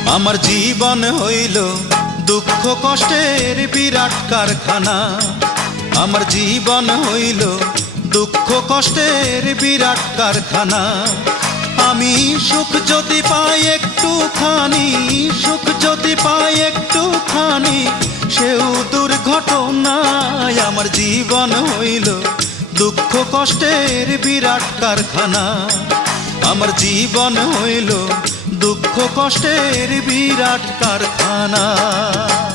আমার জীবন হইল দুঃখ কষ্টের বিরাট কারখানা। আমার জীবন হইল দুঃখ কষ্টের বিরাট কারখানা। আমি সুখ যদি পাই একটুখানি, সুখ যদি পাই একটুখানি, সেও দুর্ঘটনায়। আমার জীবন হইল দুঃখ কষ্টের বিরাট কারখানা। আমার জীবন হইল দুঃখ কষ্টের বিরাট কারখানা।